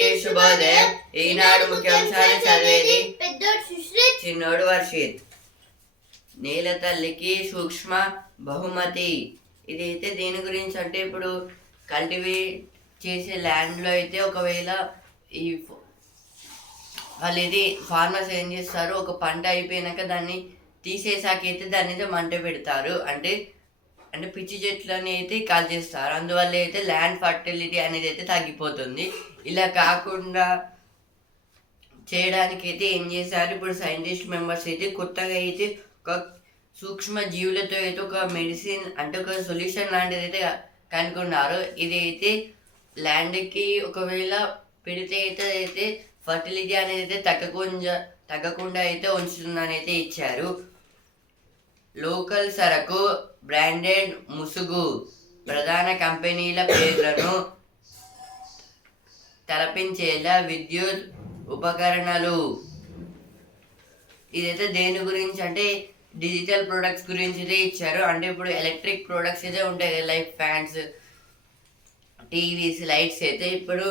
అందరికీ శుభోదయం ఈనాడు ముఖ్యాంశాలు చదివేది? చిన్నోడు వర్షిత్. నేల తల్లికి సూక్ష్మ బహుమతి. ఇదైతే దేని గురించి అంటే ఇప్పుడు కల్టివేట్ చేసే ల్యాండ్లో అయితే ఒకవేళ ఈ వాళ్ళు ఇది ఫార్మర్స్ ఏం చేస్తారు? ఒక పంట అయిపోయినాక దాన్ని తీసేసాక అయితే దాన్ని అయితే మంట పెడతారు. అంటే అంటే పిచ్చి చెట్లని అయితే కాల్చేస్తారు అందువల్ల అయితే ల్యాండ్ ఫర్టిలిటీ అనేది అయితే తగ్గిపోతుంది. ఇలా కాకుండా చేయడానికి అయితే ఏం చేశారు? ఇప్పుడు సైంటిస్ట్ మెంబర్స్ అయితే కొత్తగా అయితే ఒక సూక్ష్మ జీవులతో అయితే ఒక మెడిసిన్ అంటే ఒక సొల్యూషన్ లాంటిది అయితే కనుక్కున్నారు. ఇది అయితే ల్యాండ్కి ఒకవేళ పెడితే అయితే అయితే ఫర్టిలిటీ అనేది అయితే తగ్గకుండా తగ్గకుండా అయితే ఉంచుతుందని అయితే ఇచ్చారు. లోకల్ సరకు బ్రాండెడ్ ముసుగు ప్రధాన కంపెనీల పేర్లను తలపించేలా విద్యుత్ ఉపకరణలు. ఇదైతే దేని గురించి అంటే డిజిటల్ ప్రొడక్ట్స్ గురించి అయితే ఇచ్చారు. అంటే ఇప్పుడు ఎలక్ట్రిక్ ప్రొడక్ట్స్ అయితే ఉంటాయి లైక్ ఫ్యాన్స్ టీవీస్ లైట్స్ అయితే ఇప్పుడు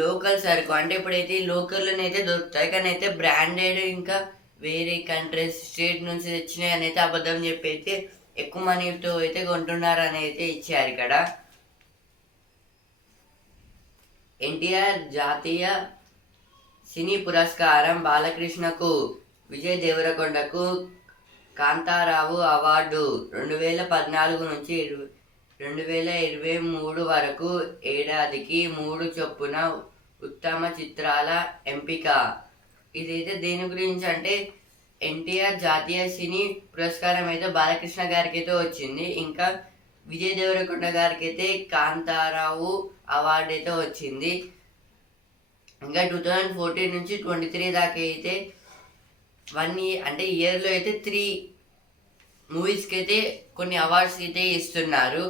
లోకల్ సరుకు. అంటే ఇప్పుడైతే లోకల్లోనైతే దొరుకుతాయి. కానీ అయితే బ్రాండెడ్ ఇంకా వేరే కంట్రీస్ స్టేట్ నుంచి తెచ్చినాయి అని అయితే అబద్ధం చెప్పి అయితే ఎక్కువ మనీతో అయితే కొంటున్నారు అయితే ఇచ్చారు ఇక్కడ. ఎన్టీఆర్ జాతీయ సినీ పురస్కారం బాలకృష్ణకు విజయ్ దేవరకొండకు కాంతారావు అవార్డు. రెండు వేల పద్నాలుగు నుంచి రెండు వేల ఇరవై మూడు వరకు ఏడాదికి మూడు చొప్పున ఉత్తమ చిత్రాల ఎంపిక. ఇదైతే దేని గురించి అంటే ఎన్టీఆర్ జాతీయ సినీ పురస్కారం అయితే బాలకృష్ణ గారికి అయితే వచ్చింది. ఇంకా విజయ్ దేవరకొండ గారికి అయితే కాంతారావు అవార్డు అయితే వచ్చింది. ఇంకా టూ థౌజండ్ ఫోర్టీన్ నుంచి ట్వంటీ త్రీ దాకా అయితే వన్ ఇయర్ అంటే ఇయర్లో అయితే త్రీ మూవీస్కి అయితే కొన్ని అవార్డ్స్ అయితే ఇస్తున్నారు.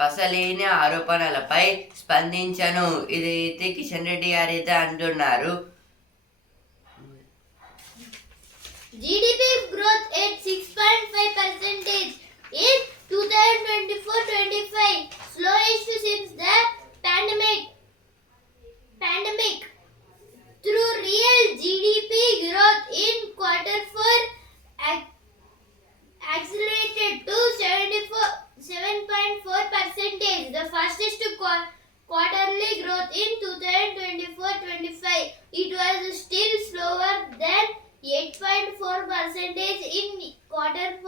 పసలేని ఆరోపణలపై స్పందించను ఇదైతే కిషన్ రెడ్డి గారు అయితే అంటున్నారు. GDP growth at 6.5 percentage in 2024-25, slowest since the pandemic. Pandemic. Through real GDP growth in quarter four ac- accelerated to 74 7.4 percentage, the fastest qua- quarterly growth in 2024-25. It was still slower than 8.4 percentage in quarter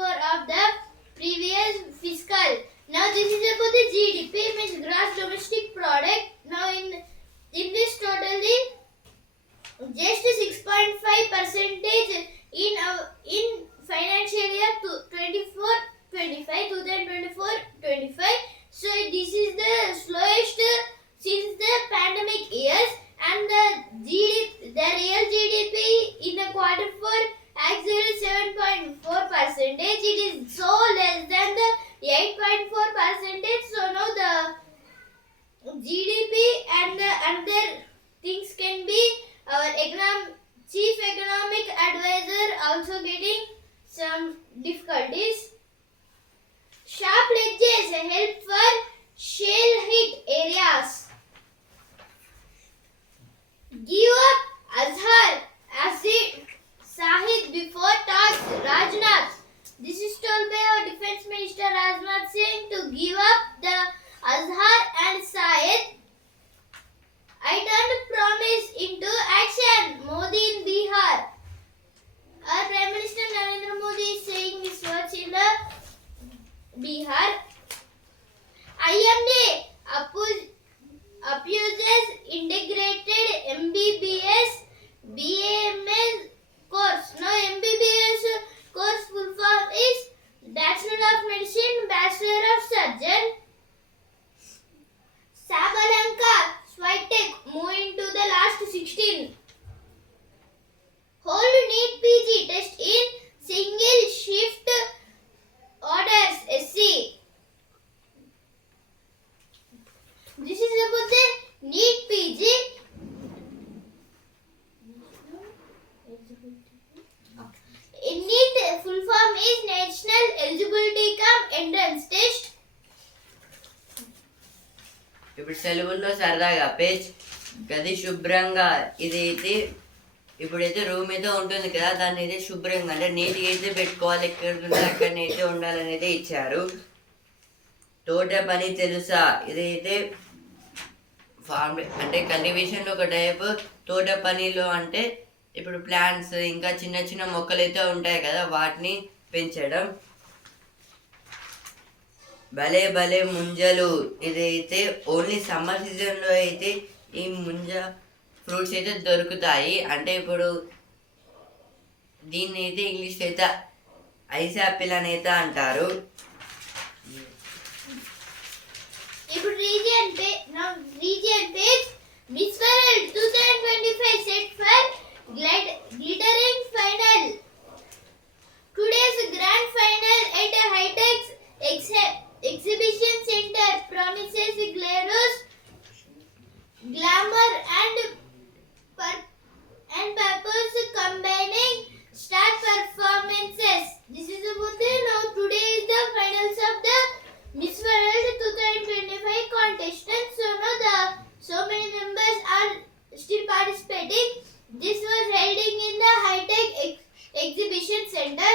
ఇప్పుడు సెలవుల్లో సరదాగా page గది శుభ్రంగా ఇది అయితే ఇప్పుడైతే room అయితే ఉంటుంది కదా దాన్ని అయితే శుభ్రంగా అంటే నీట్గా అయితే పెట్టుకోవాలి ఎక్కడ అక్కడనే అయితే ఉండాలని అయితే ఇచ్చారు. తోట పని తెలుసా? ఇదైతే ఫార్మ్ అంటే కల్టివేషన్లో ఒక టైప్ తోట పనిలో అంటే ఇప్పుడు ప్లాంట్స్ ఇంకా చిన్న చిన్న మొక్కలు అయితే ఉంటాయి కదా వాటిని పెంచడం. భలే భలే ముంజలు. ఇదైతే ఓన్లీ సమ్మర్ సీజన్లో అయితే ఈ ముంజ ఫ్రూట్స్ అయితే దొరుకుతాయి. అంటే ఇప్పుడు దీన్ని అయితే ఇంగ్లీష్ అయితే ఐస్ యాపిల్ అని అయితే అంటారు. ఇప్పుడు region page now region page Miss World 2025 set for glad- glittering final. Today's grand final at a high-tech ex- exhibition center promises glamorous, glamour and and purpose combining star performances. This is the now today is the finals of the Miss World 2025 contestants. So now the so many members are still participating. This was held in the high tech ex- exhibition center.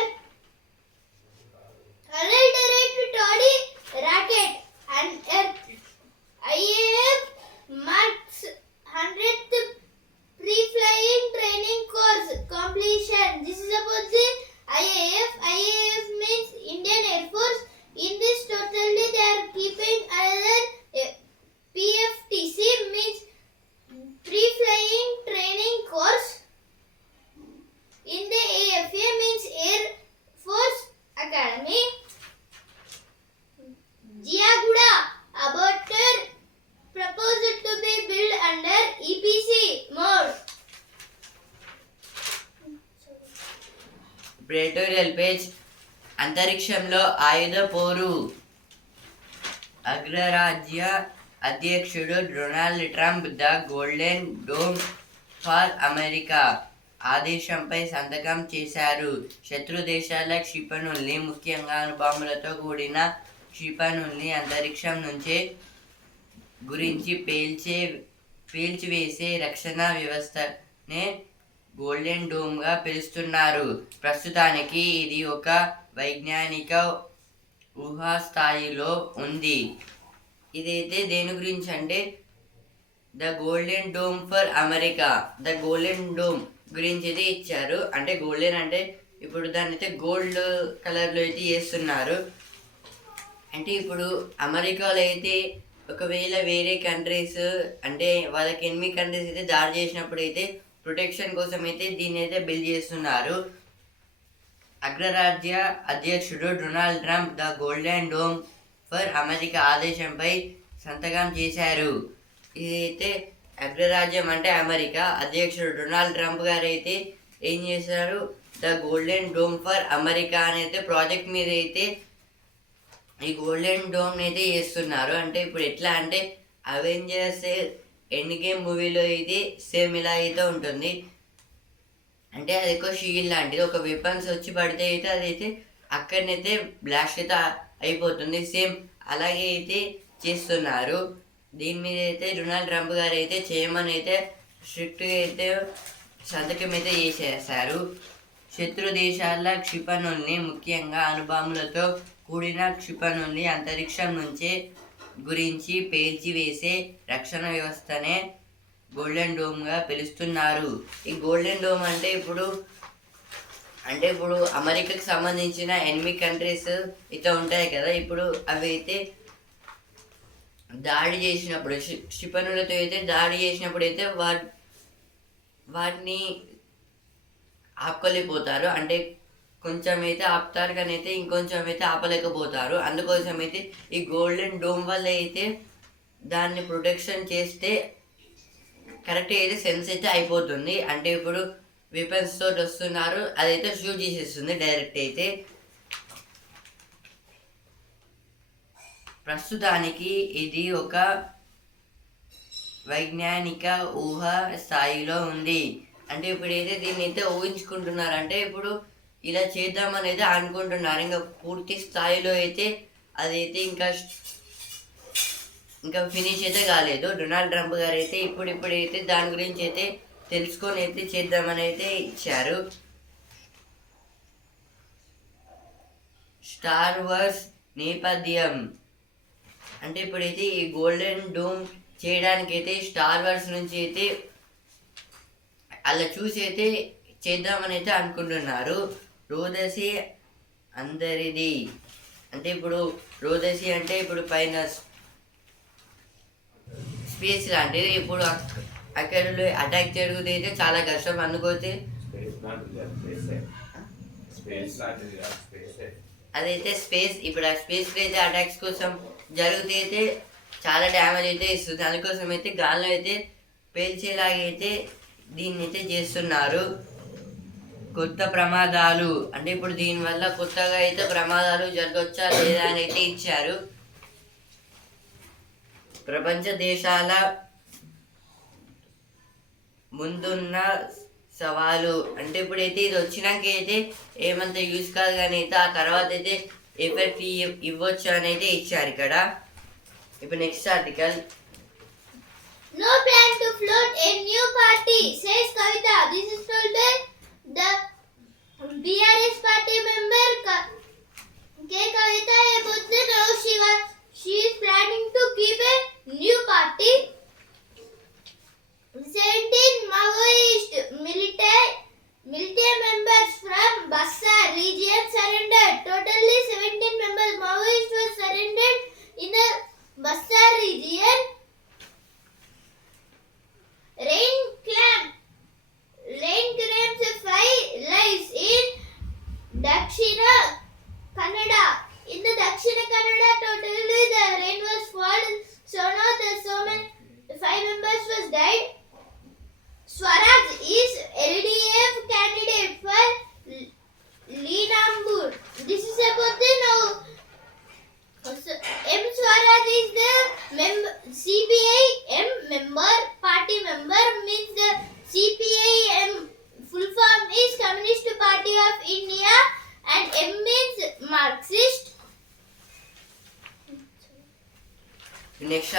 Adulterate Toddy rocket and earth. I have marked దేశంలో ఆయుధ పోరు. అగ్రరాజ్య అధ్యక్షుడు Donald Trump the golden dome for America ఆదేశంపై సంతకం చేశారు. శత్రు దేశాల క్షిపణుల్ని ముఖ్యంగా అణుబాంబులతో కూడిన క్షిపణుల్ని అంతరిక్షం నుంచే గురించి పేల్చే పీల్చివేసే రక్షణ వ్యవస్థనే గోల్డెన్ డోమ్గా పిలుస్తున్నారు. ప్రస్తుతానికి ఇది ఒక వైజ్ఞానిక ఊహాస్థాయిలో ఉంది. ఇదైతే దేని గురించి అంటే the golden dome for America. The golden dome గురించి అయితే ఇచ్చారు. అంటే గోల్డెన్ అంటే ఇప్పుడు దాన్ని అయితే గోల్డ్ కలర్లో అయితే చేస్తున్నారు అంటే ఇప్పుడు అమెరికాలో అయితే ఒకవేళ వేరే కంట్రీస్ అంటే వాళ్ళకి ఎనిమిది కంట్రీస్ అయితే దాడి చేసినప్పుడు అయితే ప్రొటెక్షన్ కోసం అయితే దీన్ని అయితే బిల్డ్ చేస్తున్నారు. అగ్రరాజ్య అధ్యక్షుడు Donald Trump the golden dome for America ఆదేశంపై సంతకం చేశారు. ఇదైతే అగ్రరాజ్యం అంటే అమెరికా. అధ్యక్షుడు డొనాల్డ్ ట్రంప్ గారు అయితే ఏం చేశారు? The golden dome for America అనేది ప్రాజెక్ట్ మీద అయితే ఈ గోల్డెన్ డోమ్ అయితే చేస్తున్నారు. అంటే ఇప్పుడు ఎట్లా అంటే అవెంజర్స్ ఎండ్ గేమ్ మూవీలో ఇది సేమ్ ఇలా అయితే ఉంటుంది. అంటే అది ఒక షీల్డ్ లాంటిది. ఒక వెపన్స్ వచ్చి పడితే అయితే అదైతే అక్కడనైతే బ్లాస్ట్ అయితే అయిపోతుంది. సేమ్ అలాగే అయితే చేస్తున్నారు. దీని మీద అయితే డొనాల్డ్ ట్రంప్ గారు అయితే చేయమని అయితే స్ట్రిక్ట్గా అయితే సంతకం అయితే చేసేస్తారు శత్రు దేశాల క్షిపణుల్ని ముఖ్యంగా అనుభవములతో కూడిన క్షిపణుల్ని అంతరిక్షం నుంచే గురించి పేల్చివేసే రక్షణ వ్యవస్థనే గోల్డెన్ డోమ్గా పిలుస్తున్నారు. ఈ గోల్డెన్ డోమ్ అంటే ఇప్పుడు అంటే ఇప్పుడు అమెరికాకి సంబంధించిన ఎనిమిది కంట్రీస్ ఇట్లా ఉంటాయి కదా. ఇప్పుడు అవి అయితే దాడి చేసినప్పుడు క్షిపణులతో అయితే దాడి చేసినప్పుడు అయితే వా వాటిని ఆపుకోలేకపోతారు. అంటే కొంచెం అయితే ఆపుతారు కానీ అయితే ఇంకొంచెం అయితే ఆపలేకపోతారు. అందుకోసం అయితే ఈ గోల్డెన్ డోమ్ వల్ల అయితే దాన్ని ప్రొటెక్షన్ చేస్తే కరెక్ట్ అయితే సెన్స్ అయితే అయిపోతుంది. అంటే ఇప్పుడు వెపన్స్ తోటి వస్తున్నారు అదైతే షూట్ చేసేస్తుంది డైరెక్ట్ అయితే. ప్రస్తుతానికి ఇది ఒక వైజ్ఞానిక ఊహ స్థాయిలో ఉంది. అంటే ఇప్పుడు అయితే దీన్ని అయితే ఊహించుకుంటున్నారు అంటే ఇప్పుడు ఇలా చేద్దామని అయితే అనుకుంటున్నారు. ఇంకా పూర్తి స్థాయిలో అయితే అదైతే ఇంకా ఇంకా ఫినిష్ అయితే కాలేదు. డొనాల్డ్ ట్రంప్ గారు అయితే ఇప్పుడు ఇప్పుడు అయితే దాని గురించి అయితే తెలుసుకొని అయితే చేద్దామని అయితే ఇచ్చారు. స్టార్ వార్స్ నేపథ్యం. అంటే ఇప్పుడైతే ఈ గోల్డెన్ డూమ్ చేయడానికి అయితే స్టార్ వార్స్ నుంచి అయితే అలా చూసి అయితే చేద్దామని అయితే అనుకుంటున్నారు. రోదసి అందరిది. అంటే ఇప్పుడు రోదసి అంటే ఇప్పుడు పైన స్పేస్ లాంటిది. ఇప్పుడు అక్- అక్కడ అటాక్ జరుగుతుంది అయితే చాలా కష్టం. స్పేసే అదైతే స్పేస్ ఇప్పుడు ఆ స్పేస్ అయితే అటాక్స్ కోసం జరిగితే అయితే చాలా డ్యామేజ్ అయితే ఇస్తుంది. అందుకోసం అయితే గాల్లో అయితే పేల్చేలాగైతే దీన్ని అయితే చేస్తున్నారు. కొత్త ప్రమాదాలు అంటే ఇప్పుడు దీనివల్ల కొత్తగా అయితే ప్రమాదాలు జరగవచ్చా లేదా అని అయితే ఇచ్చారు. ప్రపంచ దేశాల ముందున్న సవాలు. అంటే ఇప్పుడైతే ఇది వచ్చినాక అయితే ఏమంత యూజ్ కాదు కానీ అయితే ఆ తర్వాత అయితే ఎఫెక్ట్ ఇవ్వచ్చు అని అయితే ఇచ్చారు ఇక్కడ. ఇప్పుడు next article no plan to float a new party says Kavitha this is told by the BRS party member K Kavitha a బుద్ధి no Shiva she is planning to keep a new party. 17 Maoist military military members from Bassa region surrendered. Totally 17 members Maoist were surrendered in the Bassa region. Rain clam rain claims five lives in Dakshina Kannada. In the Dakshina Kannada, totally the rain was fallen. So now the so many five members was died. Swaraj is LDF candidate for Leenambur. This is about the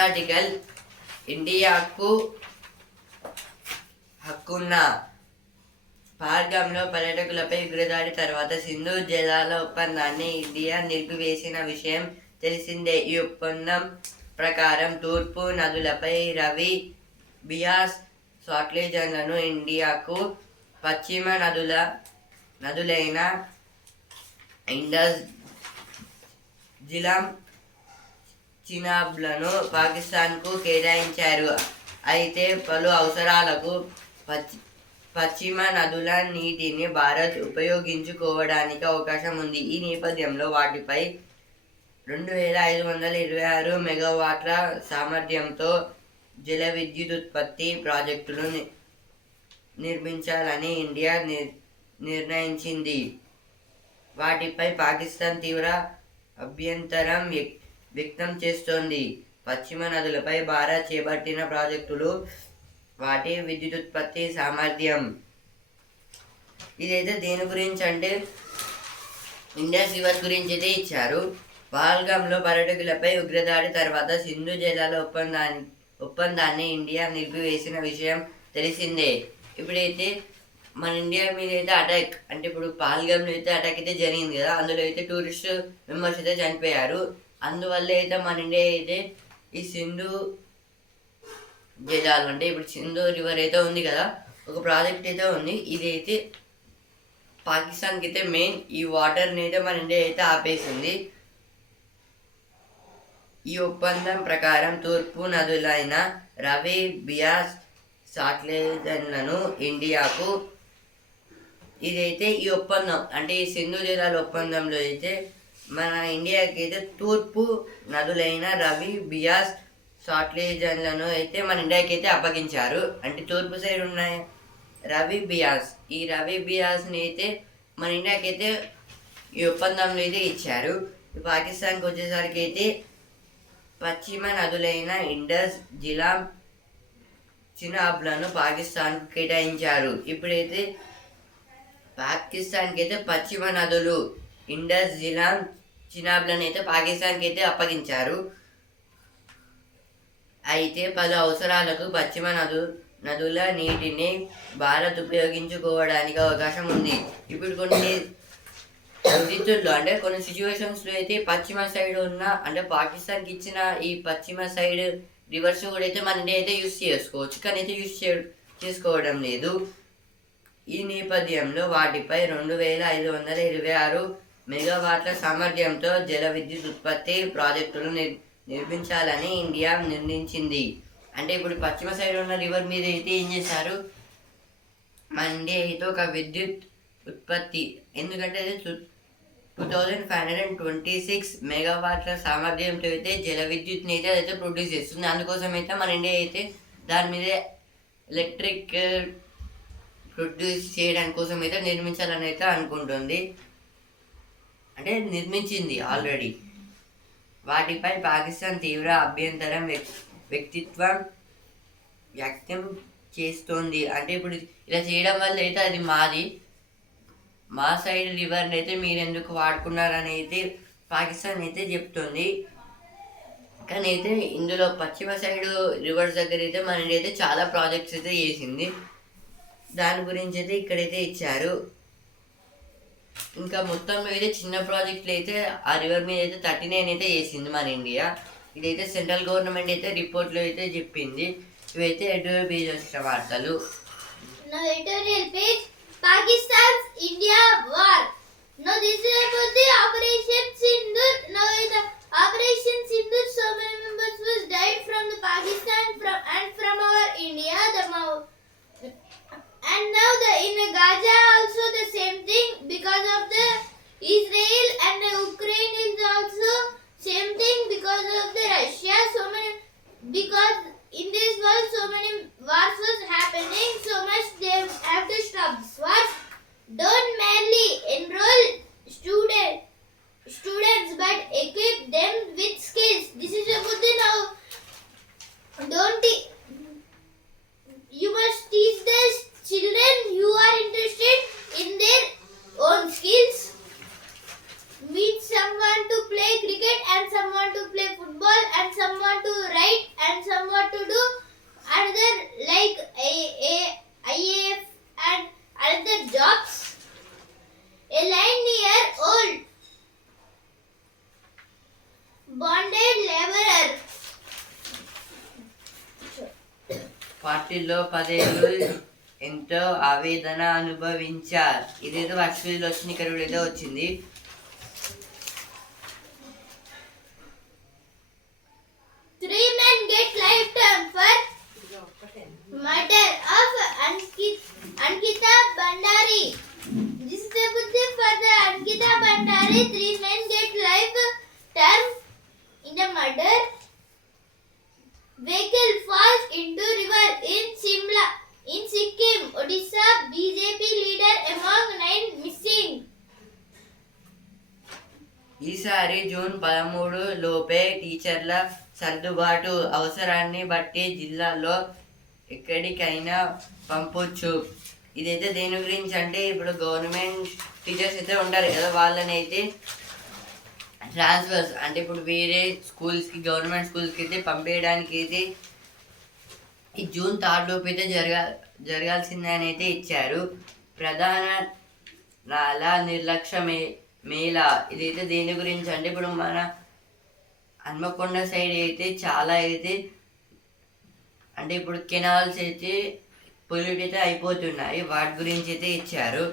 article ఇండియాకు హక్కున్న పార్గంలో పర్యాటకులపై ఉగ్రదాడి తర్వాత సింధు జలాల ఒప్పందాన్ని India నిలిపివేసిన విషయం తెలిసిందే. ఈ ఒప్పందం ప్రకారం తూర్పు నదులపై రవి బియాస్ సాట్లేజన్లను ఇండియాకు పశ్చిమ నదుల నదులైన ఇండస్ జిలం చినాబ్లను పాకిస్తాన్కు కేటాయించారు. అయితే పలు అవసరాలకు పశ్చిమ నదుల నీటిని భారత్ ఉపయోగించుకోవడానికి అవకాశం ఉంది. ఈ నేపథ్యంలో వాటిపై రెండు వేల ఐదు వందల ఇరవై ఆరు మెగావాట్ల సామర్థ్యంతో జల విద్యుత్ ఉత్పత్తి ప్రాజెక్టులు ని- నిర్మించాలని ఇండియా నిర్ నిర్ణయించింది. వాటిపై పాకిస్తాన్ తీవ్ర అభ్యంతరం వ్యక్- వ్యక్తం చేస్తోంది. పశ్చిమ నదులపై భారత్ చేపట్టిన ప్రాజెక్టులు వాటి విద్యుత్ ఉత్పత్తి సామర్థ్యం. ఇదైతే దేని గురించి అంటే ఇండియా సివర్ గురించి అయితే ఇచ్చారు. పహల్గాంలో పర్యాటకులపై ఉగ్రదాడి తర్వాత సింధు జలాల ఒప్పందాన్ని ఒప్పందాన్ని ఇండియా నిలిపివేసిన విషయం తెలిసిందే. ఇప్పుడైతే మన ఇండియా మీద అయితే అటాక్ అంటే ఇప్పుడు పహల్గాంలో అయితే అటాక్ అయితే జరిగింది కదా అందులో అయితే టూరిస్ట్ మెంబర్స్ అయితే చనిపోయారు. అందువల్ల అయితే మన ఇండియా అయితే ఈ సింధు జలాలు అంటే ఇప్పుడు సింధు రివర్ అయితే ఉంది కదా ఒక ప్రాజెక్ట్ అయితే ఉంది. ఇది అయితే పాకిస్తాన్కి అయితే మెయిన్ ఈ వాటర్ని అయితే మన ఇండియా అయితే ఆపేసింది. ఈ ఒప్పందం ప్రకారం తూర్పు నదులైన రవి బియాస్ సాట్లేజన్లను ఇండియాకు ఇదైతే ఈ ఒప్పందం అంటే ఈ సింధు జలాల ఒప్పందంలో అయితే మన ఇండియాకి అయితే తూర్పు నదులైన రవి బియాస్ సాట్లేజన్లను అయితే మన ఇండియాకి అయితే అప్పగించారు. అంటే తూర్పు సైడ్ ఉన్నాయి రవి బియాస్. ఈ రవి బియాస్ని అయితే మన ఇండియాకి అయితే ఈ ఒప్పందంలో అయితే ఇచ్చారు. పాకిస్తాన్కి వచ్చేసరికి అయితే పశ్చిమ నదులైన ఇండస్ జిలాం చినాబ్లను పాకిస్తాన్ కేటాయించారు. ఇప్పుడైతే పాకిస్తాన్కి అయితే పశ్చిమ నదులు ఇండస్ జిలాం చినాబ్లను అయితే పాకిస్తాన్కి అయితే అప్పగించారు. అయితే పలు అవసరాలకు పశ్చిమ నదు నదుల నీటిని భారత్ ఉపయోగించుకోవడానికి అవకాశం ఉంది. ఇప్పుడు కొన్ని పరిస్థితుల్లో అంటే కొన్ని సిచ్యువేషన్స్లో అయితే పశ్చిమ సైడ్ ఉన్న అంటే పాకిస్తాన్కి ఇచ్చిన ఈ పశ్చిమ సైడ్ రివర్స్ కూడా అయితే మన ఇండియా అయితే యూస్ చేసుకోవచ్చు. కానీ అయితే యూస్ చే చేసుకోవడం లేదు. ఈ నేపథ్యంలో వాటిపై రెండు వేల ఐదు వందల ఇరవై ఆరు మెగావాట్ల సామర్థ్యంతో జల విద్యుత్ ఉత్పత్తి ప్రాజెక్టులు నిర్ నిర్మించాలని ఇండియా నిర్ణయించింది. అంటే ఇప్పుడు పశ్చిమ సైడ్ ఉన్న రివర్ మీద అయితే ఏం చేశారు? మన ఇండియా అయితే ఒక విద్యుత్ ఉత్పత్తి. ఎందుకంటే అది two thousand five hundred and twenty six మెగావాట్ల సామర్థ్యంతో అయితే జల విద్యుత్ని అయితే అదైతే ప్రొడ్యూస్ చేస్తుంది. అందుకోసం అయితే మన ఇండియా అయితే దాని మీద ఎలక్ట్రిక్ ప్రొడ్యూస్ చేయడానికి కోసం అయితే నిర్మించాలని అయితే అనుకుంటుంది. అంటే నిర్మించింది ఆల్రెడీ వాటిపై పాకిస్తాన్ తీవ్ర అభ్యంతరం వ్యక్- వ్యక్తిత్వం వ్యక్తం చేస్తోంది. అంటే ఇప్పుడు ఇలా చేయడం వల్ల అయితే అది మాది. మా సైడ్ రివర్ని అయితే మీరు ఎందుకు వాడుకున్నారని అయితే పాకిస్తాన్ అయితే చెప్తుంది. కానీ అయితే ఇందులో పశ్చిమ సైడ్ రివర్స్ దగ్గర అయితే మన అయితే చాలా ప్రాజెక్ట్స్ అయితే చేసింది. దాని గురించి అయితే ఇక్కడైతే ఇచ్చారు. ఇంకా మొత్తం మీద చిన్న ప్రాజెక్టులు అయితే ఆ రివర్ మీద అయితే థర్టీ నైన్ అయితే వేసింది మన ఇండియా ఇదైతే సెంట్రల్ గవర్నమెంట్ అయితే రిపోర్ట్లో అయితే చెప్పింది. ఇవైతే ఎడ్యూర్ పేజ్ వచ్చిన వార్తలు. Pakistan India war. No this year operation Sindoor no operation Sindoor so members was from Pakistan from and from our India the Mau and now the in Gaza also the పదేళ్ళు ఎంతో ఆవేదన అనుభవించారు. ఇదేదో వర్షలు వచ్చిన ఇక్కడ ఏదో వచ్చింది. Murder. Vehicle falls into river in Simla. In Sikkim, Odisha, BJP leader among nine missing. ఈసారి జూన్ పదమూడు లోపే టీచర్ల సర్దుబాటు అవసరాన్ని బట్టి జిల్లాలో ఎక్కడికైనా పంపొచ్చు ఇదైతే దేని గురించి అంటే ఇప్పుడు గవర్నమెంట్ టీచర్స్ అయితే ఉంటారు కదా వాళ్ళని అయితే ట్రాన్స్ఫర్స్. అంటే ఇప్పుడు వేరే స్కూల్స్కి గవర్నమెంట్ స్కూల్స్కి అయితే పంపేయడానికి అయితే ఈ జూన్ థర్డ్ లోపు అయితే జరగా జరగాల్సిందని అయితే ఇచ్చారు. ప్రధాన నాల నిర్లక్ష్య మే మేళ. ఇదైతే దేని గురించి అంటే ఇప్పుడు మన హన్మకొండ సైడ్ అయితే చాలా అయితే అంటే ఇప్పుడు కెనాల్స్ అయితే పొల్యూట్ అయితే అయిపోతున్నాయి. వాటి గురించి అయితే ఇచ్చారు.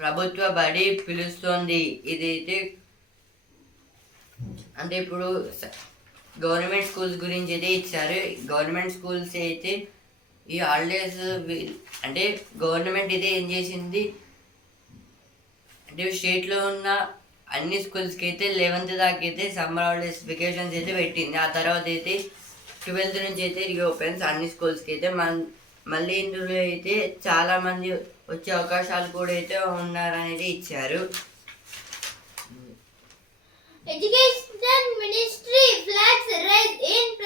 ప్రభుత్వ బడి పిలుస్తోంది. ఇదైతే అంటే ఇప్పుడు గవర్నమెంట్ స్కూల్స్ గురించి అయితే ఇచ్చారు. గవర్నమెంట్ స్కూల్స్ అయితే ఈ హాలిడేస్ అంటే గవర్నమెంట్ అయితే ఏం చేసింది? అంటే స్టేట్లో ఉన్న అన్ని స్కూల్స్కి అయితే లెవెన్త్ దాకా అయితే సమ్మర్ హాలిడేస్ వెకేషన్స్ అయితే పెట్టింది. ఆ తర్వాత అయితే ట్వెల్త్ నుంచి అయితే రీఓపెన్స్ అన్ని స్కూల్స్కి అయితే మన మళ్ళీ ఇందులో అయితే చాలామంది వచ్చే అవకాశాలు కూడా అయితే ఉన్నారనేది ఇచ్చారు. Education Ministry flags rise in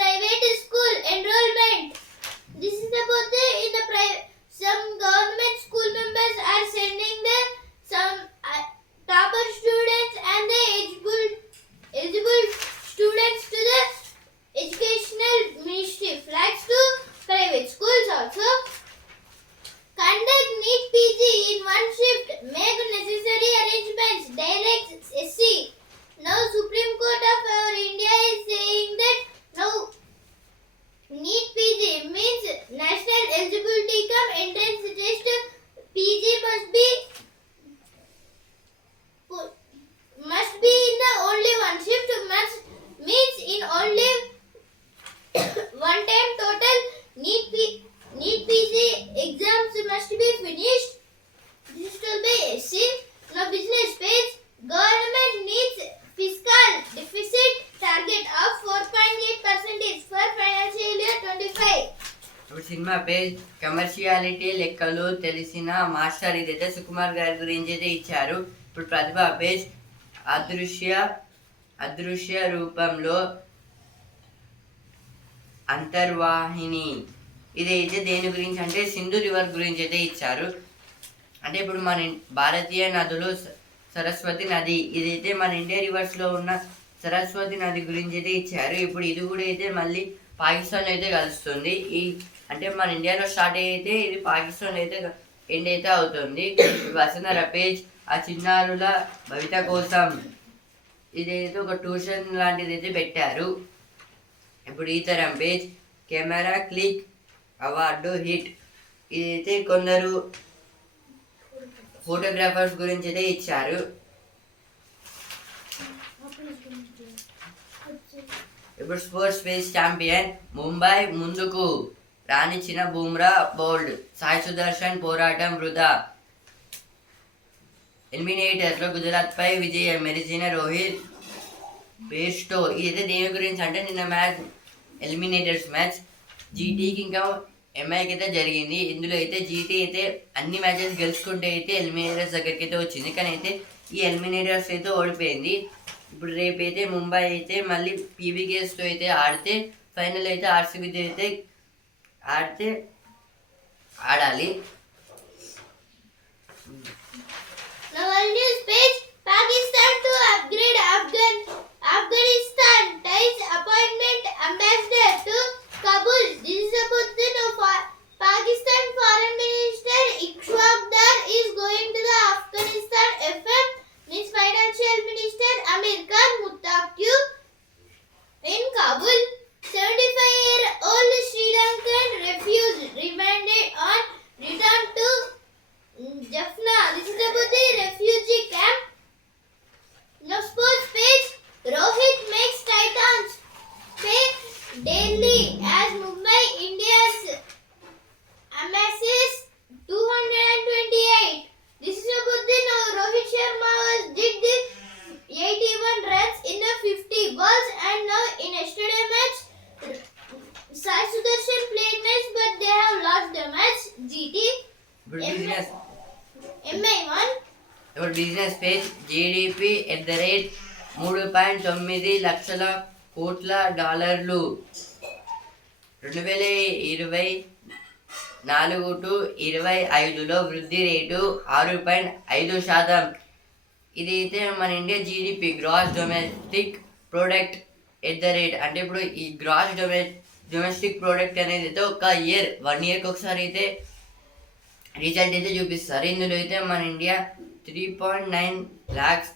cinema page commerciality లెక్కలు తెలిసిన మాస్టర్ ఇదైతే సుకుమార్ గారి గురించి అయితే ఇచ్చారు. ఇప్పుడు ప్రతిభ పేజ్ అదృశ్య అదృశ్య రూపంలో అంతర్వాహిని ఇదైతే దేని గురించి అంటే సింధు రివర్ గురించి అయితే ఇచ్చారు. అంటే ఇప్పుడు మన భారతీయ నదులు సరస్వతి నది ఇదైతే మన ఇండియా రివర్స్లో ఉన్న సరస్వతి నది గురించి అయితే ఇచ్చారు. ఇప్పుడు ఇది కూడా అయితే మళ్ళీ పాకిస్తాన్ అయితే కలుస్తుంది. ఈ అంటే మన ఇండియాలో స్టార్ట్ అయితే ఇది పాకిస్తాన్ అయితే ఎండ్ అయితే అవుతుంది. వసన రపేజ్ ఆ చిన్నారుల భవిత కోసం ఇదైతే ఒక ట్యూషన్ లాంటిది అయితే పెట్టారు. ఇప్పుడు ఈ తరం page camera click award hit. ఇదైతే కొందరు ఫోటోగ్రాఫర్స్ గురించి అయితే ఇచ్చారు. ఇప్పుడు స్పోర్ట్స్ పేజ్ ఛాంపియన్ ముంబై ముందుకు. రాణించిన బుమ్రా బౌల్డ్. సాయి సుదర్శన్ పోరాటం వృధా. ఎలిమినేటర్లో గుజరాత్పై గుజరాత్ విజయం మెరిసిన రోహిత్ బేస్టో. ఇదైతే దేని గురించి అంటే నిన్న మ్యాచ్ ఎలిమినేటర్స్ మ్యాచ్ జీటీకి ఇంకా ఎంఐకి అయితే జరిగింది. ఇందులో అయితే జీటీ అయితే అన్ని మ్యాచెస్ గెలుచుకుంటే అయితే ఎలిమినేటర్స్ దగ్గరికి అయితే వచ్చింది. కానీ అయితే ఈ ఎలిమినేటర్స్ అయితే ఓడిపోయింది. ఇప్పుడు రేపు అయితే ముంబై అయితే మళ్ళీ పీవీకేస్తో అయితే ఆడితే ఫైనల్ అయితే ఆర్సీబీతో అయితే ఆడితే ఆడాలి Now our news page. Pakistan to upgrade Afghan Afghanistan ties మూడు పాయింట్ తొమ్మిది లక్షల కోట్ల డాలర్లు. రెండు వేల ఇరవై నాలుగు టు ఇరవై ఐదులో వృద్ధి రేటు ఆరు పాయింట్ ఐదు శాతం. ఇది అయితే మన India GDP gross domestic product at the rate. అంటే ఇప్పుడు ఈ గ్రాస్ డొమె డొమెస్టిక్ ప్రోడక్ట్ అనేది అయితే ఒక ఇయర్ వన్ ఇయర్కి ఒకసారి అయితే రిజల్ట్ అయితే చూపిస్తారు. ఇందులో అయితే మన India three point nine lakhs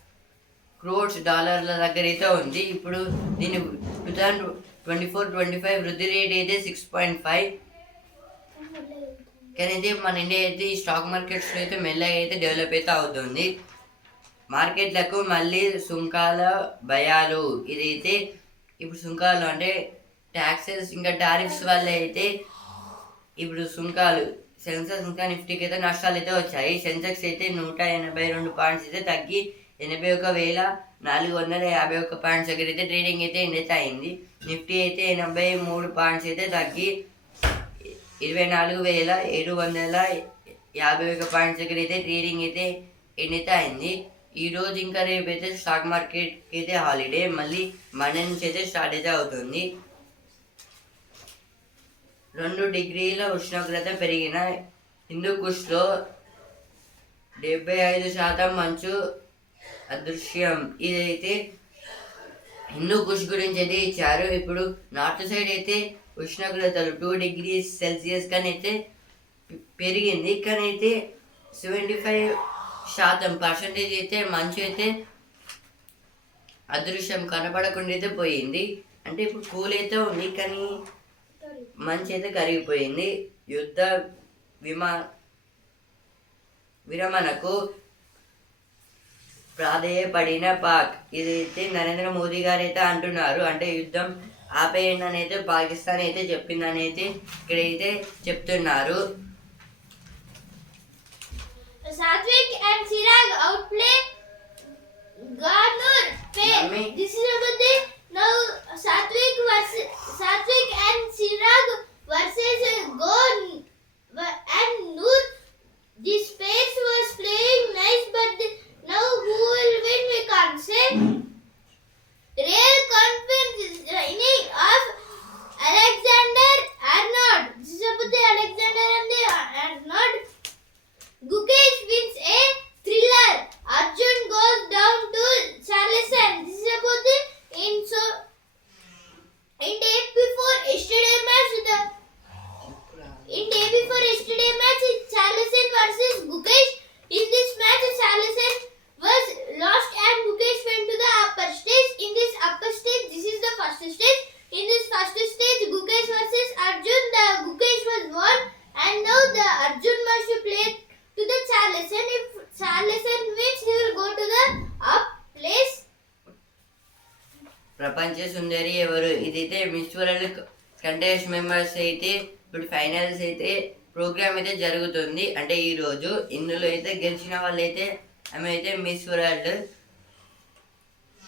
crores డాలర్ల దగ్గర అయితే ఉంది. ఇప్పుడు దీని two thousand twenty four twenty five వృద్ధి రేట్ అయితే సిక్స్ పాయింట్ ఫైవ్. కానీ అయితే మన ఇండియా అయితే ఈ స్టాక్ మార్కెట్స్లో అయితే మెల్లగా అయితే డెవలప్ అయితే అవుతుంది. మార్కెట్లకు మళ్ళీ సుంకాల భయాలు. ఇదైతే ఇప్పుడు సుంకాలు అంటే ట్యాక్సెస్ ఇంకా టారిఫ్స్ వల్ల అయితే ఇప్పుడు సుంకాలు సెన్సెక్స్ ఇంకా నిఫ్టీకి అయితే నష్టాలు అయితే వచ్చాయి. సెన్సెక్స్ అయితే నూట ఎనభై రెండు పాయింట్స్ అయితే తగ్గి ఎనభై ఒక వేల నాలుగు వందల యాభై ఒక్క పాయింట్స్ దగ్గర అయితే ట్రేడింగ్ అయితే ఎండ్ అయింది. నిఫ్టీ అయితే ఎనభై మూడు పాయింట్స్ అయితే తగ్గి ఇరవై నాలుగు వేల ఏడు వందల యాభై ఒక పాయింట్స్ దగ్గర అయితే ట్రేడింగ్ అయితే ఎండ్ అయింది. ఈ రోజు ఇంకా రేపు అయితే స్టాక్ మార్కెట్ అయితే హాలిడే మళ్ళీ మండే నుంచి అయితే స్టార్ట్ అయితే అవుతుంది. రెండు డిగ్రీల ఉష్ణోగ్రత పెరిగిన హిందూ కుష్లో డెబ్బై ఐదు శాతం మంచు అదృశ్యం. ఇదైతే హిందూ కుష్ గురించి అయితే ఇచ్చారు. ఇప్పుడు నార్త్ సైడ్ అయితే ఉష్ణోగ్రతలు టూ డిగ్రీస్ సెల్సియస్ కానీ అయితే పెరిగింది. కానీ అయితే సెవెంటీ ఫైవ్ శాతం పర్సంటేజ్ అయితే మంచు అయితే అదృశ్యం కనపడకుండా అయితే పోయింది. అంటే ఇప్పుడు కూల్ అయితే ఉంది కానీ మంచి అయితే కరిగిపోయింది. యుద్ధ విమా విరమణకు ప్రాధేయపడిన పాక్ ఇది అయితే నరేంద్ర మోదీ గారు అయితే అంటున్నారు. అంటే యుద్ధం ఆపేయండి అని అయితే పాకిస్తాన్ అయితే చెప్పింది అని అయితే ఇక్కడైతే చెప్తున్నారు Satwik and Chirag out play Garner Satwik versus Satwik and Chirag versus Goh and Nur. The space was nice but now who will win? We can't say. Real confidence is reigning of Alexander Arnold. This is the Alexander and the Arnold. Gukesh wins a thriller. Arjun goes down to Charleston. This is about the in so in day before yesterday match the in day before yesterday match it's Charleston versus Gukesh. In this match Charleston was lost and Gukesh went to the upper stage. In this upper stage, this is the first stage. In this first stage, Gukesh versus Arjun, the Gukesh was won, and now the Arjun must play to the Charleston. If Charleston wins, he will go to the up place. ప్రపంచ సుందరి ఎవరు ఇదైతే miss world contest members అయితే ఇప్పుడు finals అయితే programme అయితే జరుగుతుంది. అంటే ఈరోజు ఇందులో అయితే గెలిచిన వాళ్ళైతే ఆమె అయితే Miss World.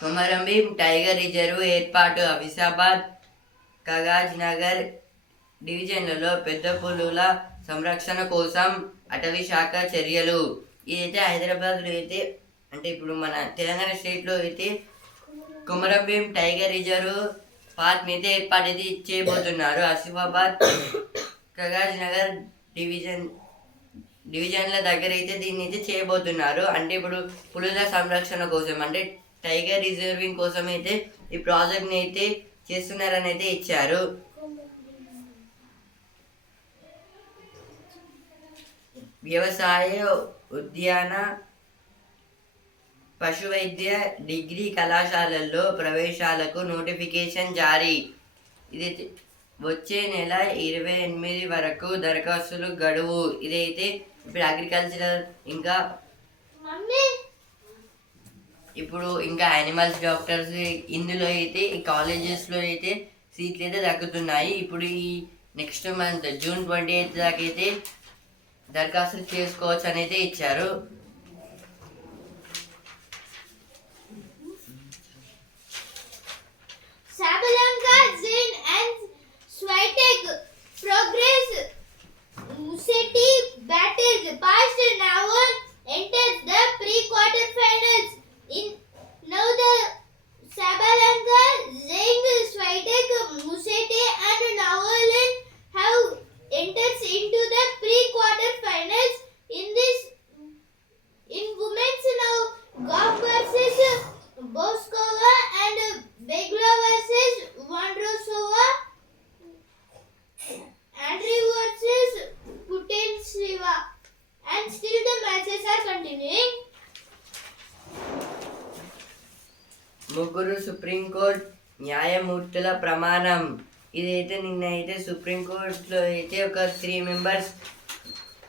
Komaram Bheem tiger reserve ఏర్పాటు అవిసాబాద్ కగాజ్ నగర్ డివిజన్లలో పెద్ద పులుల సంరక్షణ కోసం అటవీ శాఖ చర్యలు. ఇదైతే హైదరాబాద్లో అయితే అంటే ఇప్పుడు మన తెలంగాణ స్టేట్లో అయితే కుమరంభీం టైగర్ రిజర్వ్ పార్క్ అయితే ఏర్పాటు చేయబోతున్నారు. ఆసిఫాబాద్ కగాజ్ నగర్ డివిజన్ డివిజన్ల దగ్గర అయితే దీన్ని అయితే చేయబోతున్నారు. అంటే ఇప్పుడు పులుల సంరక్షణ కోసం అంటే టైగర్ రిజర్వింగ్ కోసం అయితే ఈ ప్రాజెక్ట్ని అయితే చేస్తున్నారని అయితే ఇచ్చారు. వ్యవసాయ ఉద్యాన పశువైద్య డిగ్రీ కళాశాలల్లో ప్రవేశాలకు నోటిఫికేషన్ జారీ. ఇది వచ్చే నెల ఇరవై ఎనిమిది వరకు దరఖాస్తులు గడువు. ఇదైతే ఇప్పుడు అగ్రికల్చరల్ ఇంకా ఇప్పుడు ఇంకా యానిమల్స్ డాక్టర్స్ ఇందులో అయితే ఈ కాలేజెస్లో అయితే సీట్లు అయితే దక్కుతున్నాయి. ఇప్పుడు ఈ next month June twenty eighth దాకా అయితే దరఖాస్తులు చేసుకోవచ్చు అని అయితే ఇచ్చారు.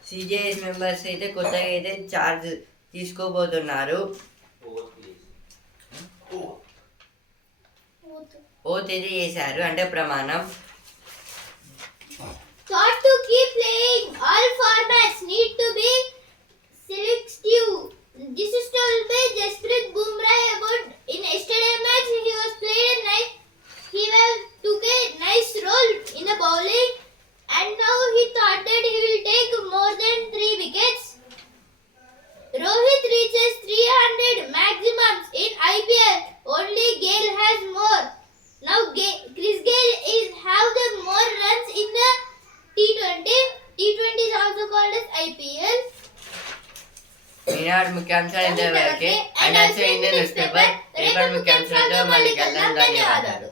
సిజేఎస్ మెంబర్స్ అయితే కొత్తగా అయితే ఛార్జ్ తీసుకోబోతున్నారు ఓత్ అయితే చేశారు అంటే ప్రమాణం Thought to keep playing. All formats need to be selective. This is told by Jasprit Bumrah about in yesterday match. He was played a nice. He well took a nice role in the bowling, and now he thought that he will take more than three wickets. Rohit reaches 300 maximums in IPL. Only Gale has more. Now Ga- Chris Gale is have the more runs in the T20. T20 is also called as IPL. Eenadu ముఖ్యాంశాలు ఇంతవరకే and also Indian newspaper రేపటి ముఖ్యాంశాలతో మళ్ళీ కలుద్దాం ధన్యవాదాలు